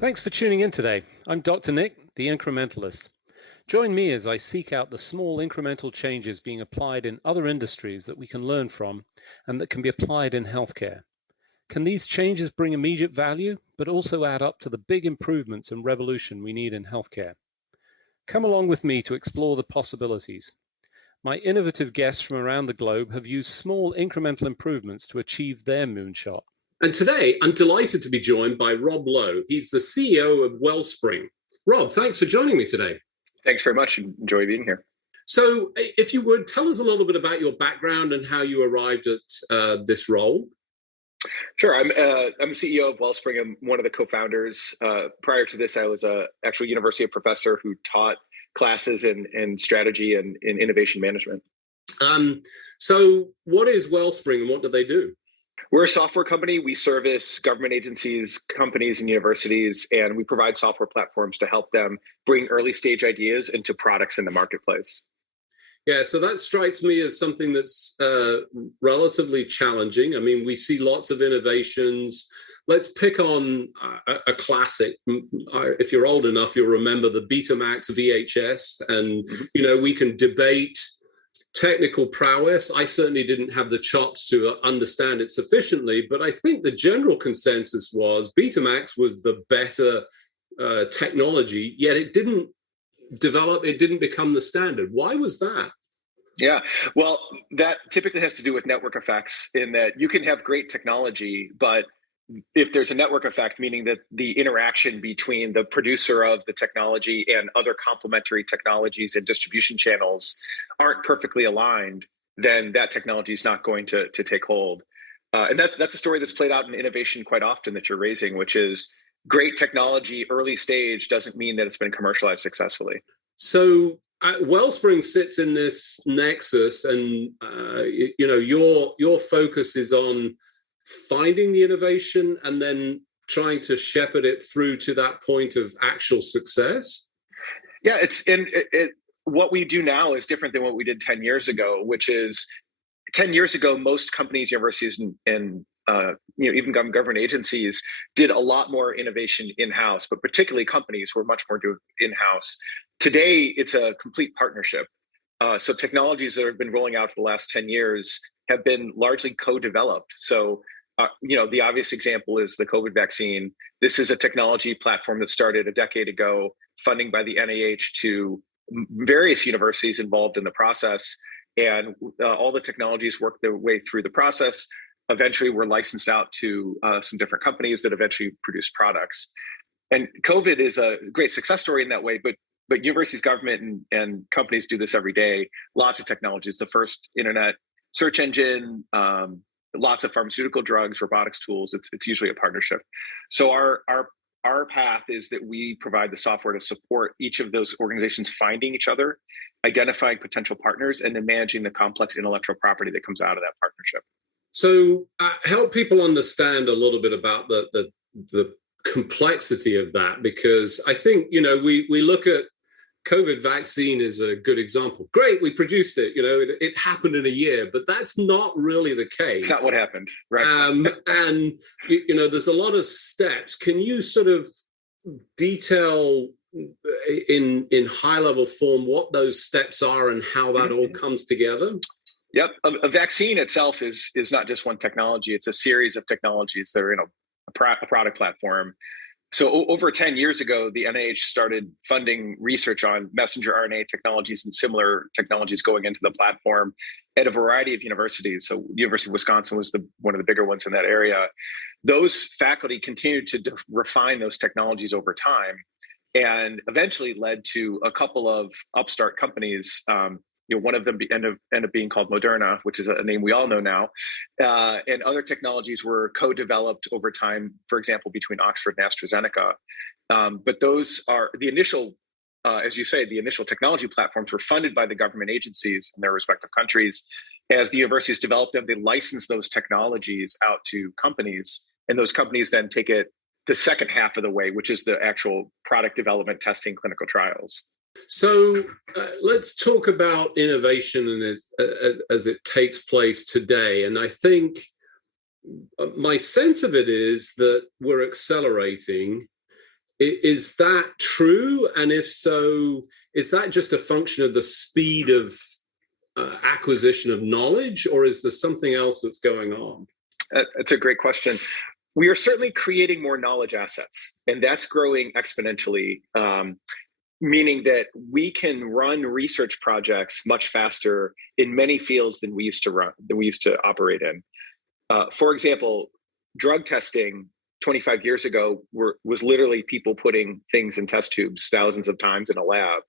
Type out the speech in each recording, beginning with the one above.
Thanks for tuning in today. I'm Dr. Nick, the Incrementalist. Join me as I seek out the small incremental changes being applied in other industries that we can learn from and that can be applied in healthcare. Can these changes bring immediate value, but also add up to the big improvements and revolution we need in healthcare? Come along with me to explore the possibilities. My innovative guests from around the globe have used small incremental improvements to achieve their moonshot. And today, I'm delighted to be joined by Rob Lowe. He's the CEO of Wellspring. Rob, thanks for joining me today. Thanks very much. Enjoy being here. So if you would, tell us a little bit about your background and how you arrived at this role. Sure. I'm the CEO of Wellspring. I'm one of the co-founders. Prior to this, I was a actual university professor who taught classes in strategy and in innovation management. So what is Wellspring and what do they do? We're a software company. We service government agencies, companies, and universities, and we provide software platforms to help them bring early stage ideas into products in the marketplace. Yeah, so that strikes me as something that's relatively challenging. I mean, we see lots of innovations. Let's pick on a classic. If you're old enough, you'll remember the Betamax VHS, and we can debate technical prowess. I certainly didn't have the chops to understand it sufficiently, but I think the general consensus was Betamax was the better technology, yet it didn't develop, it didn't become the standard. Why was that? Yeah, well, that typically has to do with network effects in that you can have great technology, but if there's a network effect, meaning that the interaction between the producer of the technology and other complementary technologies and distribution channels aren't perfectly aligned, then that technology is not going to take hold. And that's a story that's played out in innovation quite often that you're raising, which is great technology early stage doesn't mean that it's been commercialized successfully. So Wellspring sits in this nexus, and your focus is on finding the innovation and then trying to shepherd it through to that point of actual success. Yeah, what we do now is different than what we did 10 years ago, which is 10 years ago, most companies, universities, and even government agencies did a lot more innovation in-house, but particularly companies were much more do in-house. Today, it's a complete partnership. So technologies that have been rolling out for the last 10 years have been largely co-developed. So, the obvious example is the COVID vaccine. This is a technology platform that started a decade ago, funding by the NIH to various universities involved in the process. And all the technologies worked their way through the process. Eventually, were licensed out to some different companies that eventually produce products. And COVID is a great success story in that way, but universities, government, and companies do this every day. Lots of technologies, the first internet search engine, lots of pharmaceutical drugs, robotics tools. It's usually a partnership. So our path is that we provide the software to support each of those organizations finding each other, identifying potential partners, and then managing the complex intellectual property that comes out of that partnership. So help people understand a little bit about the complexity of that, because I think, we look at COVID vaccine is a good example. Great, we produced it. It happened in a year, but that's not really the case. It's not what happened, right? And there's a lot of steps. Can you sort of detail in high-level form what those steps are and how that all comes together? Yep, a vaccine itself is not just one technology. It's a series of technologies that are in a product platform. So over 10 years ago, the NIH started funding research on messenger RNA technologies and similar technologies going into the platform at a variety of universities. So University of Wisconsin was one of the bigger ones in that area. Those faculty continued to refine those technologies over time and eventually led to a couple of upstart companies. One of them ended up being called Moderna, which is a name we all know now. And other technologies were co-developed over time, for example, between Oxford and AstraZeneca. But those are the initial, as you say, the initial technology platforms were funded by the government agencies in their respective countries. As the universities developed them, they licensed those technologies out to companies, and those companies then take it the second half of the way, which is the actual product development, testing, clinical trials. So let's talk about innovation and as it takes place today. And I think my sense of it is that we're accelerating. Is that true? And if so, is that just a function of the speed of acquisition of knowledge, or is there something else that's going on? That's a great question. We are certainly creating more knowledge assets, and that's growing exponentially, meaning that we can run research projects much faster in many fields than we used to operate in. For example, drug testing 25 years ago was literally people putting things in test tubes thousands of times in a lab.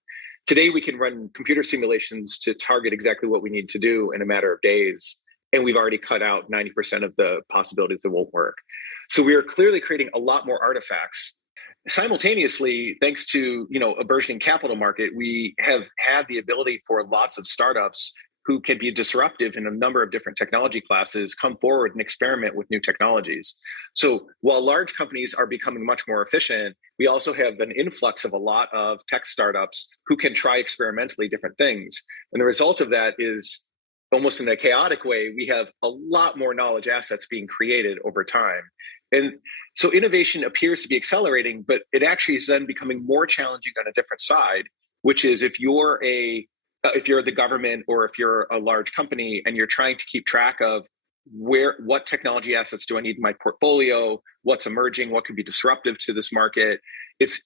Today, we can run computer simulations to target exactly what we need to do in a matter of days. And we've already cut out 90% of the possibilities that won't work. So we are clearly creating a lot more artifacts. Simultaneously, thanks to a burgeoning capital market, we have had the ability for lots of startups who can be disruptive in a number of different technology classes come forward and experiment with new technologies. So while large companies are becoming much more efficient, we also have an influx of a lot of tech startups who can try experimentally different things. And the result of that is, almost in a chaotic way, we have a lot more knowledge assets being created over time. And so innovation appears to be accelerating, but it actually is then becoming more challenging on a different side, which is if you're the government or if you're a large company and you're trying to keep track of what technology assets do I need in my portfolio, what's emerging, what can be disruptive to this market, it's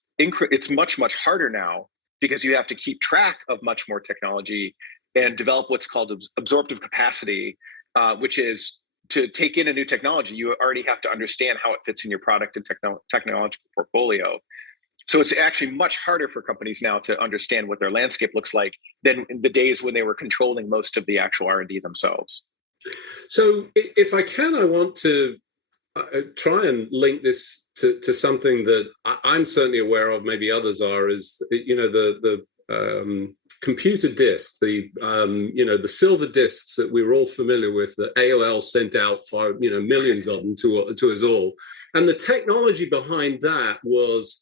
much, much harder now because you have to keep track of much more technology and develop what's called absorptive capacity, which is to take in a new technology, you already have to understand how it fits in your product and technological portfolio. So it's actually much harder for companies now to understand what their landscape looks like than in the days when they were controlling most of the actual R&D themselves. So if I can, I want to try and link this to something that I'm certainly aware of, maybe others are, is the computer disk, the silver disks that we were all familiar with, that AOL sent out for millions of them to us all, and the technology behind that was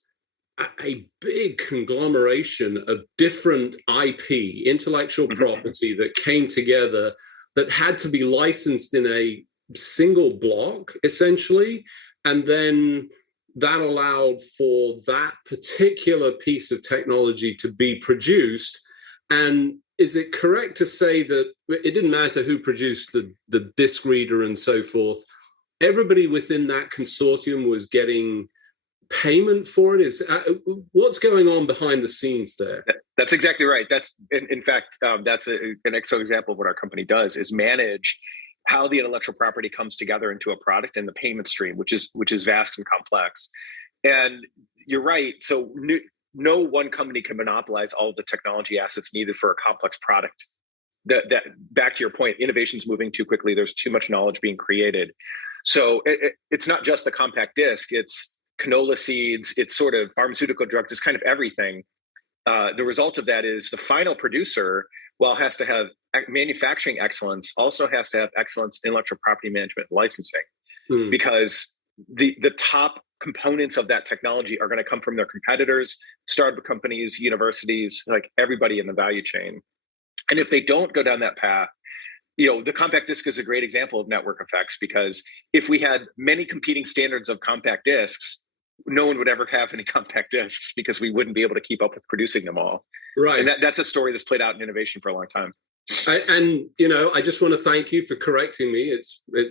a big conglomeration of different IP, intellectual property, that came together that had to be licensed in a single block, essentially, and then that allowed for that particular piece of technology to be produced. And is it correct to say that it didn't matter who produced the disk reader and so forth, everybody within that consortium was getting payment for it? What's going on behind the scenes there? That's exactly right. That's in fact, that's an excellent example of what our company does, is manage how the intellectual property comes together into a product and the payment stream, which is vast and complex. And you're right. So no one company can monopolize all of the technology assets needed for a complex product. That back to your point, innovation's moving too quickly. There's too much knowledge being created. So it's not just the compact disc. It's canola seeds. It's sort of pharmaceutical drugs. It's kind of everything. The result of that is the final producer, while has to have manufacturing excellence, also has to have excellence in intellectual property management and licensing, because the top components of that technology are going to come from their competitors, startup companies, universities, like everybody in the value chain. And if they don't go down that path, the compact disc is a great example of network effects, because if we had many competing standards of compact discs, no one would ever have any compact discs because we wouldn't be able to keep up with producing them all. Right. And that's a story that's played out in innovation for a long time. I just want to thank you for correcting me.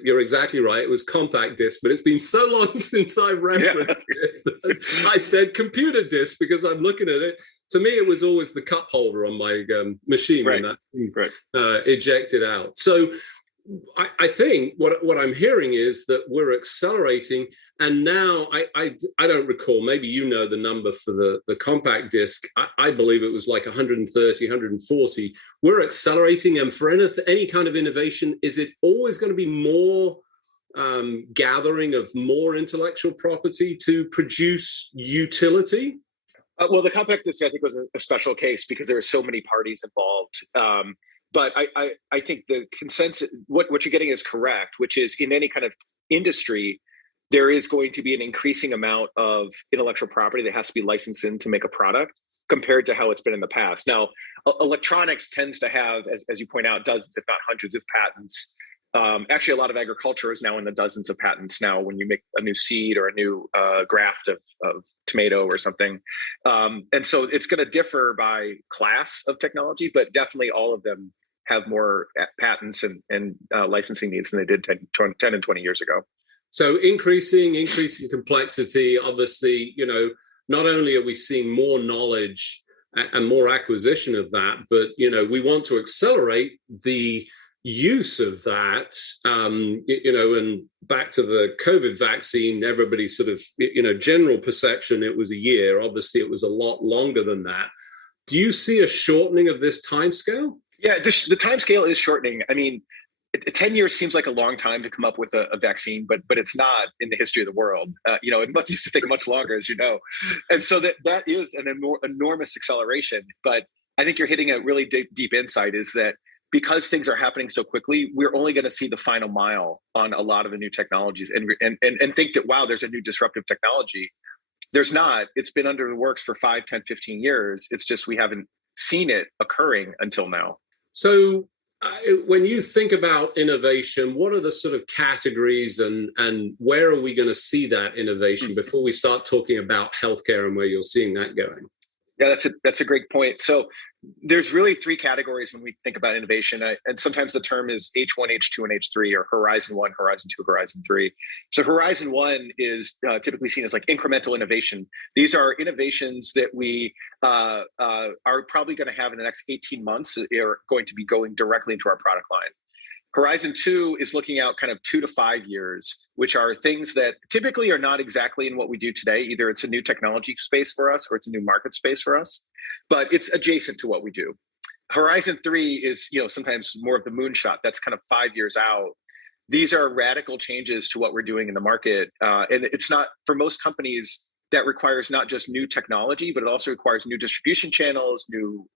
You're exactly right. It was compact disc, but it's been so long since I referenced it. I said computer disc because I'm looking at it. To me, it was always the cup holder on my machine when that ejected out. So I think what I'm hearing is that we're accelerating, and now I don't recall, maybe you know the number for the compact disc. I believe it was like 130, 140. We're accelerating, and for any kind of innovation, is it always going to be more gathering of more intellectual property to produce utility? Well, the compact disc, I think, was a special case because there were so many parties involved. But I think the consensus, what you're getting is correct, which is in any kind of industry, there is going to be an increasing amount of intellectual property that has to be licensed in to make a product compared to how it's been in the past. Now, electronics tends to have, as you point out, dozens, if not hundreds of patents. Actually, a lot of agriculture is now in the dozens of patents now when you make a new seed or a new graft of tomato or something. And so it's going to differ by class of technology, but definitely all of them have more patents and licensing needs than they did 10 and 20 years ago. So increasing complexity, obviously, not only are we seeing more knowledge and more acquisition of that, but, we want to accelerate the use of that, and back to the COVID vaccine, everybody sort of, general perception, it was a year. Obviously, it was a lot longer than that. Do you see a shortening of this timescale? Yeah, the timescale is shortening. I mean, 10 years seems like a long time to come up with a vaccine, but it's not in the history of the world. It used to take much longer, as you know. And so that is an enormous acceleration. But I think you're hitting a really deep insight, is that because things are happening so quickly, we're only going to see the final mile on a lot of the new technologies and think that, wow, there's a new disruptive technology. There's not. It's been under the works for 5, 10, 15 years. It's just we haven't seen it occurring until now. So when you think about innovation, what are the sort of categories and where are we going to see that innovation before we start talking about healthcare and where you're seeing that going? Yeah, that's a great point. So there's really 3 categories when we think about innovation. And sometimes the term is H1, H2, and H3, or Horizon 1, Horizon 2, Horizon 3. So Horizon 1 is typically seen as like incremental innovation. These are innovations that we are probably going to have in the next 18 months, are going to be going directly into our product line. Horizon 2 is looking out kind of 2 to 5 years, which are things that typically are not exactly in what we do today. Either it's a new technology space for us or it's a new market space for us, but it's adjacent to what we do. Horizon 3 is, sometimes more of the moonshot. That's kind of 5 years out. These are radical changes to what we're doing in the market. And it's not, for most companies, that requires not just new technology, but it also requires new distribution channels, new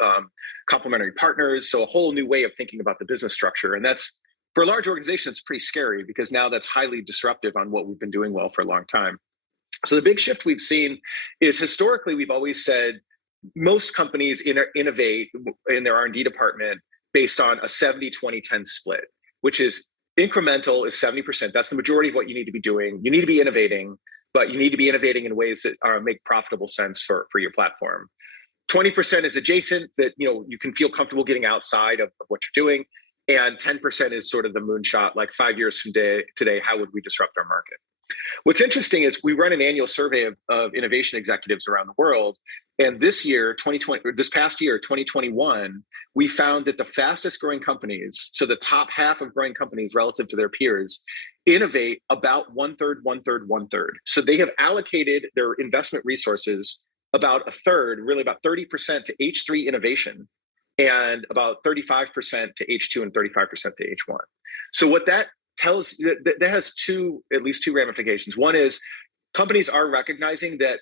complementary partners. So a whole new way of thinking about the business structure. And that's, for a large organization, it's pretty scary because now that's highly disruptive on what we've been doing well for a long time. So the big shift we've seen is, historically, we've always said most companies innovate in their R&D department based on a 70-20-10 split, which is incremental is 70%. That's the majority of what you need to be doing. You need to be innovating, but you need to be innovating in ways that make profitable sense for your platform. 20% is adjacent, that you can feel comfortable getting outside of what you're doing. And 10% is sort of the moonshot, like 5 years from today, how would we disrupt our market? What's interesting is we run an annual survey of innovation executives around the world. And this past year, 2021, we found that the fastest growing companies, so the top half of growing companies relative to their peers, innovate about 1/3, 1/3, 1/3. So they have allocated their investment resources about a third, really about 30% to H3 innovation, and about 35% to H2 and 35% to H1. So what that tells, that has at least two ramifications. One is companies are recognizing that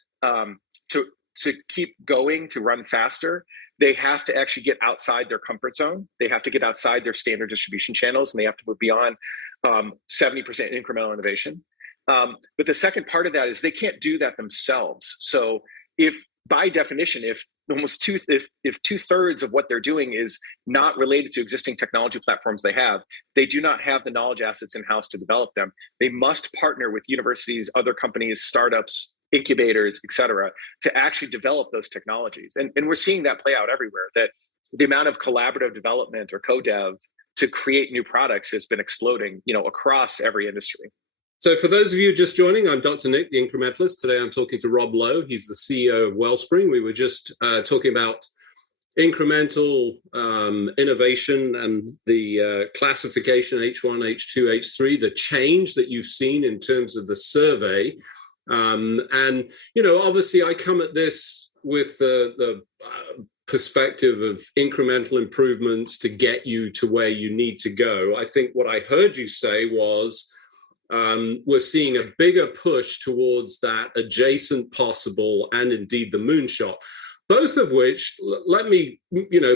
to keep going, to run faster, they have to actually get outside their comfort zone. They have to get outside their standard distribution channels, and they have to move beyond 70% incremental innovation. But the second part of that is they can't do that themselves. So if, by definition, if 2/3 of what they're doing is not related to existing technology platforms they do not have the knowledge assets in-house to develop them. They must partner with universities, other companies, startups, incubators, et cetera, to actually develop those technologies. And we're seeing that play out everywhere, that the amount of collaborative development or co-dev to create new products has been exploding, across every industry. So for those of you just joining, I'm Dr. Nick, the Incrementalist. Today I'm talking to Rob Lowe. He's the CEO of Wellspring. We were just talking about incremental innovation and the classification H1, H2, H3, the change that you've seen in terms of the survey. And, obviously I come at this with the perspective of incremental improvements to get you to where you need to go. I think what I heard you say was, we're seeing a bigger push towards that adjacent possible and indeed the moonshot, both of which, let me,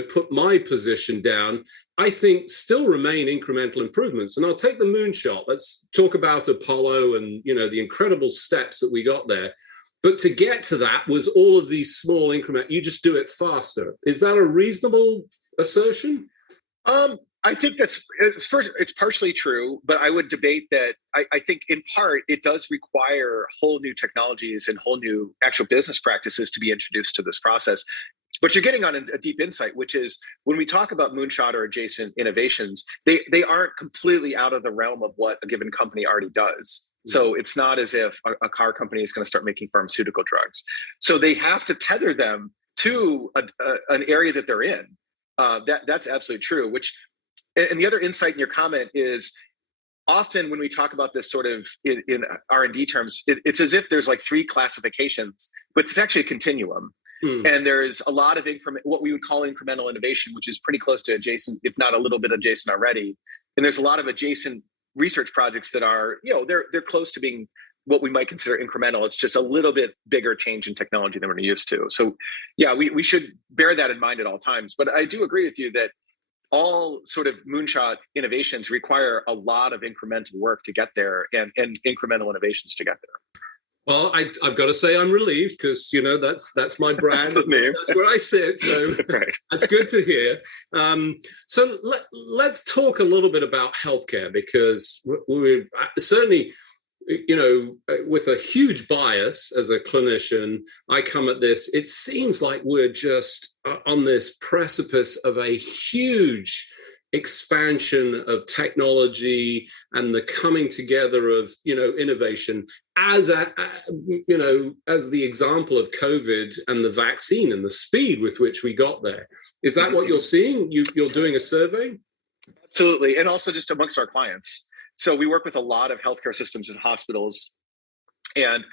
put my position down, I think still remain incremental improvements. And I'll take the moonshot. Let's talk about Apollo and, the incredible steps that we got there. But to get to that was all of these small increments. You just do it faster. Is that a reasonable assertion? I think it's partially true, but I would debate that I think in part it does require whole new technologies and whole new actual business practices to be introduced to this process. But you're getting on a deep insight, which is when we talk about moonshot or adjacent innovations, they aren't completely out of the realm of what a given company already does. So it's not as if a car company is going to start making pharmaceutical drugs. So they have to tether them to an area that they're in. That's absolutely true. And the other insight in your comment is often when we talk about this sort of in R&D terms, it's as if there's like three classifications, but it's actually a continuum. And there's a lot of what we would call incremental innovation, which is pretty close to adjacent, if not a little bit adjacent already. And there's a lot of adjacent research projects that are, they're close to being what we might consider incremental. It's just a little bit bigger change in technology than we're used to. So yeah, we should bear that in mind at all times. But I do agree with you that all sort of moonshot innovations require a lot of incremental work to get there and incremental innovations to get there. Well, I've got to say I'm relieved because, that's my brand. That's where I sit. So right. That's good to hear. So let's talk a little bit about healthcare, because we're certainly, with a huge bias as a clinician, I come at this, it seems like we're just on this precipice of a huge expansion of technology and the coming together of innovation as the example of COVID and the vaccine and the speed with which we got there. Is that what you're seeing? You're doing a survey? Absolutely. And also just amongst our clients. So we work with a lot of healthcare systems and hospitals, and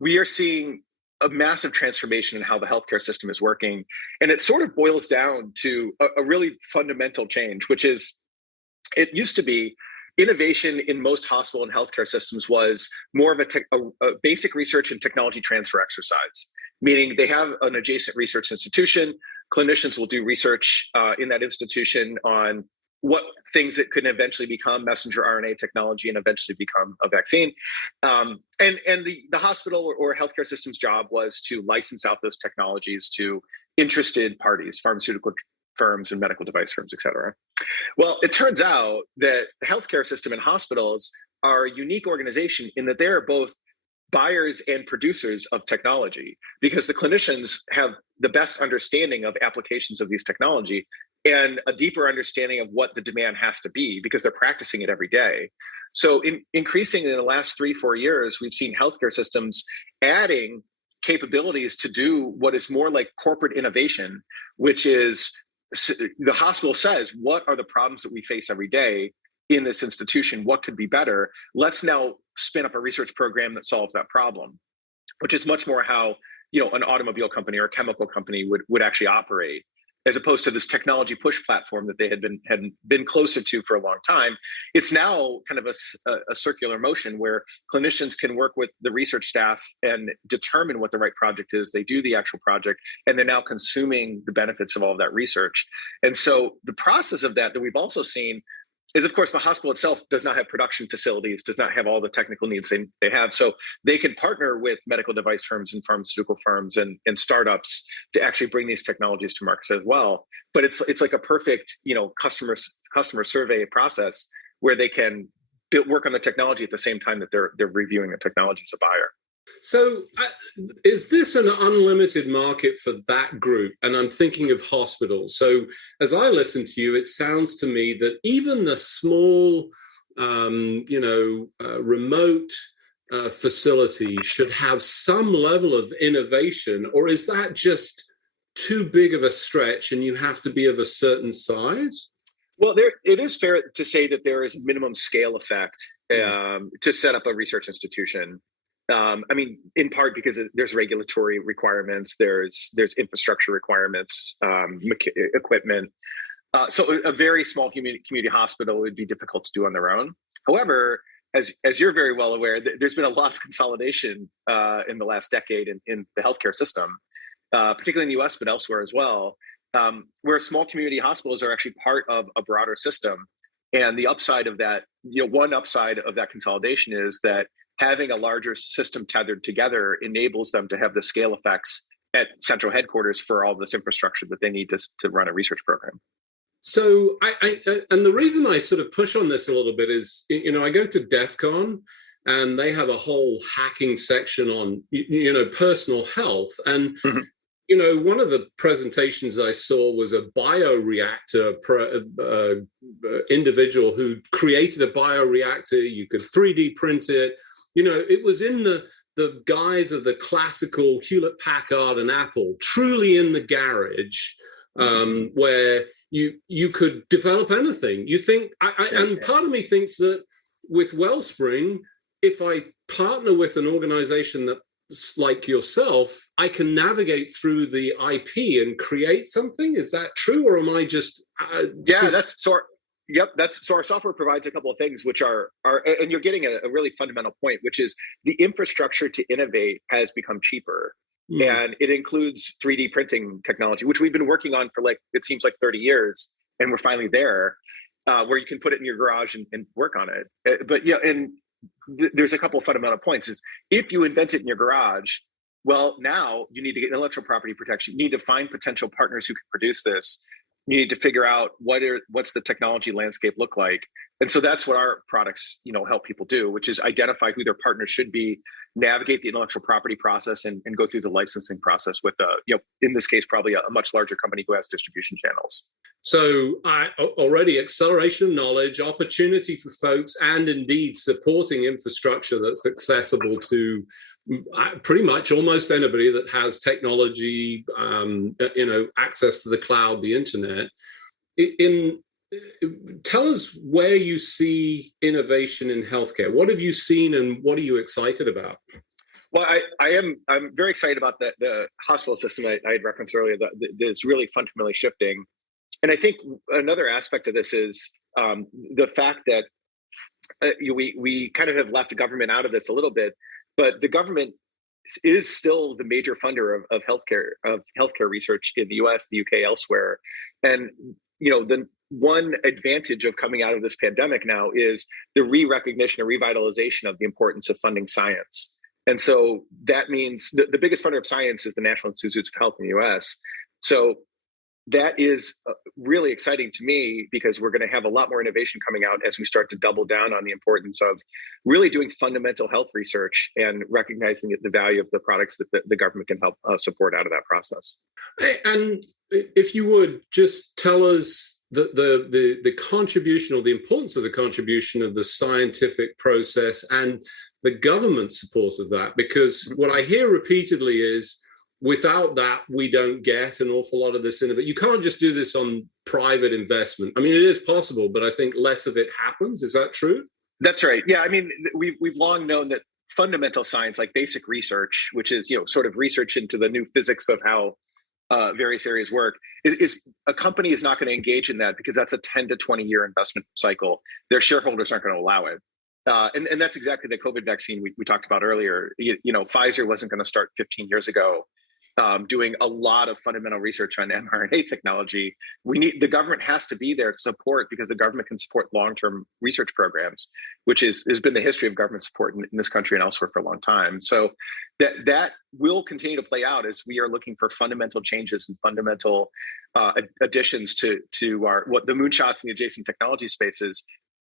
we are seeing a massive transformation in how the healthcare system is working. And it sort of boils down to a really fundamental change, which is it used to be innovation in most hospital and healthcare systems was more of a basic research and technology transfer exercise, meaning they have an adjacent research institution. Clinicians will do research in that institution on what things that could eventually become messenger RNA technology and eventually become a vaccine. And the hospital or healthcare system's job was to license out those technologies to interested parties, pharmaceutical firms and medical device firms, et cetera. Well, it turns out that the healthcare system and hospitals are a unique organization in that they're both buyers and producers of technology, because the clinicians have the best understanding of applications of these technology and a deeper understanding of what the demand has to be because they're practicing it every day. So increasingly in the last 3-4 years, we've seen healthcare systems adding capabilities to do what is more like corporate innovation, which is the hospital says, what are the problems that we face every day in this institution? What could be better? Let's now spin up a research program that solves that problem, which is much more how an automobile company or a chemical company would actually operate, as opposed to this technology push platform that they had been closer to for a long time. It's now kind of a circular motion where clinicians can work with the research staff and determine what the right project is. They do the actual project, and they're now consuming the benefits of all of that research. And so the process of that we've also seen is, of course, the hospital itself does not have production facilities, does not have all the technical needs they have. So they can partner with medical device firms and pharmaceutical firms and startups to actually bring these technologies to markets as well. But it's like a perfect, customer survey process where they can work on the technology at the same time that they're reviewing the technology as a buyer. So is this an unlimited market for that group? And I'm thinking of hospitals. So as I listen to you, it sounds to me that even the small, remote facility should have some level of innovation, or is that just too big of a stretch and you have to be of a certain size? Well, it is fair to say that there is a minimum scale effect to set up a research institution. In part because there's regulatory requirements, there's infrastructure requirements, equipment. So a very small community hospital would be difficult to do on their own. However, as you're very well aware, there's been a lot of consolidation in the last decade in the healthcare system, particularly in the US, but elsewhere as well, where small community hospitals are actually part of a broader system. And the upside of that, one upside of that consolidation is that having a larger system tethered together enables them to have the scale effects at central headquarters for all this infrastructure that they need to run a research program. So and the reason I sort of push on this a little bit is, I go to DEF CON and they have a whole hacking section on, personal health. And, Mm-hmm. One of the presentations I saw was a bioreactor individual who created a bioreactor. You could 3D print it. It was in the guise of the classical Hewlett Packard and Apple, truly in the garage, where you could develop anything. You think, and part of me thinks that with Wellspring, if I partner with an organization that's like yourself, I can navigate through the IP and create something. Is that true, or am I just? That's so. Yep, so our software provides a couple of things, which are and you're getting a really fundamental point, which is the infrastructure to innovate has become cheaper. And it includes 3D printing technology, which we've been working on for it seems like 30 years, and we're finally there, where you can put it in your garage and work on it. But there's a couple of fundamental points. Is if you invent it in your garage, well, now you need to get intellectual property protection. You need to find potential partners who can produce this. You need to figure out what's the technology landscape look like. And so that's what our products, help people do, which is identify who their partners should be, navigate the intellectual property process, and go through the licensing process with, in this case, probably a much larger company who has distribution channels. So already acceleration of knowledge, opportunity for folks, and indeed supporting infrastructure that's accessible to pretty much almost anybody that has technology, access to the cloud, the internet. Tell us where you see innovation in healthcare. What have you seen, and what are you excited about? Well, I'm very excited about the hospital system I had referenced earlier. That it's really fundamentally shifting, and I think another aspect of this is the fact that we kind of have left the government out of this a little bit, but the government is still the major funder of healthcare research in the U.S., the U.K., elsewhere, and the one advantage of coming out of this pandemic now is the re-recognition and revitalization of the importance of funding science. And so that means the biggest funder of science is the National Institutes of Health in the US. So that is really exciting to me, because we're going to have a lot more innovation coming out as we start to double down on the importance of really doing fundamental health research and recognizing the value of the products that the government can help support out of that process. And if you would just tell us the contribution, or the importance of the contribution of the scientific process and the government support of that, because what I hear repeatedly is, without that, we don't get an awful lot of this innovation. You can't just do this on private investment. I mean, it is possible, but I think less of it happens. Is that true? That's right. Yeah, I mean, we've long known that fundamental science, like basic research, which is sort of research into the new physics of how various areas work, is a company is not going to engage in that, because that's a 10 to 20 year investment cycle. Their shareholders aren't going to allow it. And that's exactly the COVID vaccine we talked about earlier. Pfizer wasn't going to start 15 years ago doing a lot of fundamental research on mRNA technology. The government has to be there to support, because the government can support long-term research programs, which has been the history of government support in this country and elsewhere for a long time. So that will continue to play out as we are looking for fundamental changes and fundamental additions to what the moonshots and the adjacent technology spaces.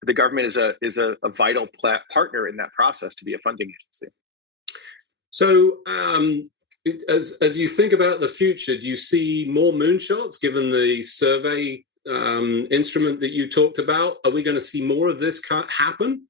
The government is a vital partner in that process to be a funding agency. So as you think about the future, do you see more moonshots, given the survey instrument that you talked about? Are we going to see more of this happen?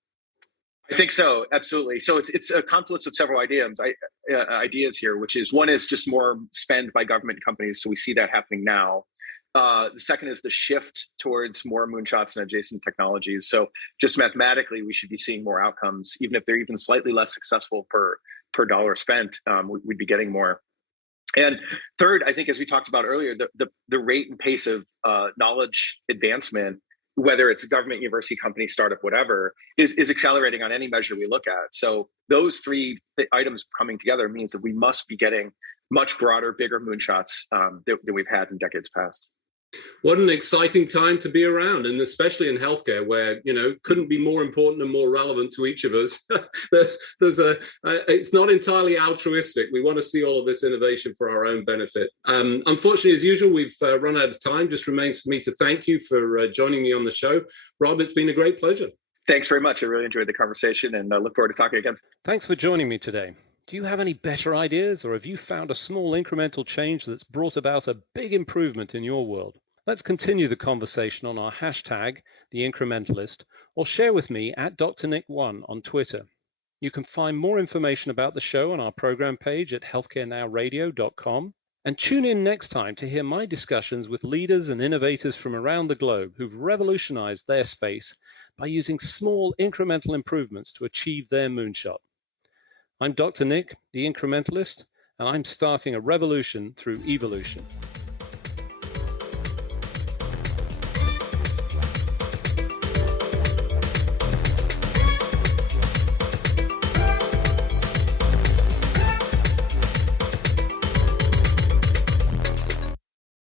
I think so, absolutely. So it's a confluence of several ideas here, which is, one is just more spend by government companies. So we see that happening now. The second is the shift towards more moonshots and adjacent technologies. So just mathematically, we should be seeing more outcomes, even if they're even slightly less successful per dollar spent. We'd be getting more. And third, I think, as we talked about earlier, the rate and pace of knowledge advancement, whether it's government, university, company, startup, whatever, is accelerating on any measure we look at. So those three items coming together means that we must be getting much broader, bigger moonshots than we've had in decades past. What an exciting time to be around, and especially in healthcare, where couldn't be more important and more relevant to each of us. It's not entirely altruistic. We want to see all of this innovation for our own benefit. Unfortunately, as usual, we've run out of time. Just remains for me to thank you for joining me on the show, Rob. It's been a great pleasure. Thanks very much. I really enjoyed the conversation, and I look forward to talking again. Thanks for joining me today. Do you have any better ideas, or have you found a small incremental change that's brought about a big improvement in your world? Let's continue the conversation on our hashtag, The Incrementalist, or share with me at Dr. Nick1 on Twitter. You can find more information about the show on our program page at healthcarenowradio.com, and tune in next time to hear my discussions with leaders and innovators from around the globe who've revolutionized their space by using small incremental improvements to achieve their moonshot. I'm Dr. Nick, the Incrementalist, and I'm starting a revolution through evolution.